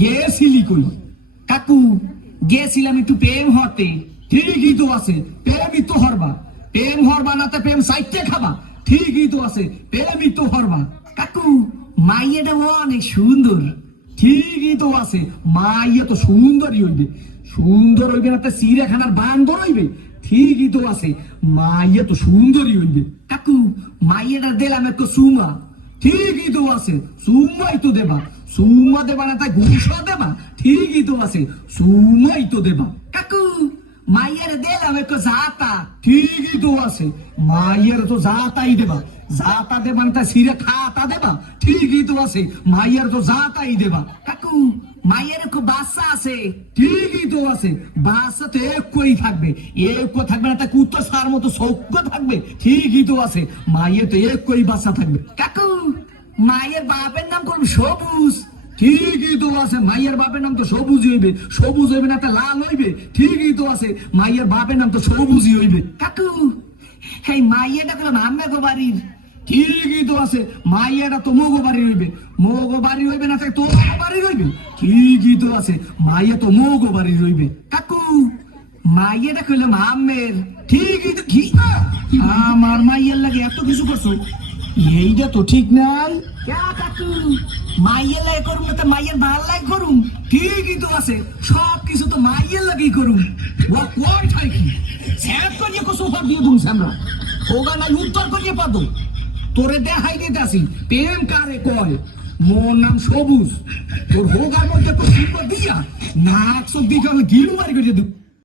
গেছিলি কই কাকু, গেছিলাম একটু প্রেম হতে ঠিকই তো আছে, প্রেমই তো হরবা। প্রেম হরবা না প্রেম সাইটে খাবা। ঠিকই তো আছে, প্রেমই তো হরবা। কাকু, মাইয়াটা অনেক সুন্দর। ঠিকই তো আছে, মাইয়া তো সুন্দরই হইবে। সুন্দর হইবে না চিড়িয়াখানার বান্দর হইবে। ঠিকই তো আছে, মাইয়া তো সুন্দরই হইবে। কাকু মাইয়াটা দিলাম একটু সুমা। ঠিকই তো আছে সুমাই তো দেবা। সুমা দেবা না তাই ঘুষ দেবা। ঠিকই তো আছে সুমাই তো দেবা। কাকু মাইয়ের দিলাম একটু জাতা ঠিকই তো আছে মাইয়ের তো জাতাই দেবা। জাতা দেবা না তাই সিরে খাতা দেবা। ঠিকই তো আছে মাইয়ের তো জাতাই দেবা। কাকু একটু বাচ্চা আছে। ঠিকই তো আছে। বাচ্চা তো একই থাকবে। এক থাকবে না তা কুত্তো সার মতো সৌক্য থাকবে। ঠিকই তো আছে। মাইয়ের তো একই বাচ্চা থাকবে। কাকু, মায়ের বাপের নাম করব সবুজ। ঠিকই তো আছে। মাইয়ের বাপের নাম তো সবুজ হইবে। সবুজ হইবে না, তা লাল হইবে। ঠিকই তো আছে। মাইয়ের বাপের নাম তো সবুজই হইবে। কাকু, এই মাইয়াটা করলাম আম্মা গো বাড়ির। ঠিকই তো আছে? তো বাড়ি না তো ঠিকই তো আছে? তো কাকু ঠিকই তো কি? আমার মাইয়ার লাগে এত কিছু এইটা তো ঠিক নাই। কাকু? মাইয়ের লাগে করুম না তো মাইয়ের ভালো লাগে করুম। ঠিকই তো আছে? সব কিছু তো মাইয়ের লাগেই করুম। কি? করিয়ে কসু উপর দিয়ে দুম আমরা ওগা নাই উত্তর করিয়ে পাদো তোরে দেখাই দিতে আসি প্রেম কারে কয়? মোর নাম সবুজ। তোর হোগার মধ্যে তো সুন্দর দিয়া। নাক সব দিকে গিলু মারি করে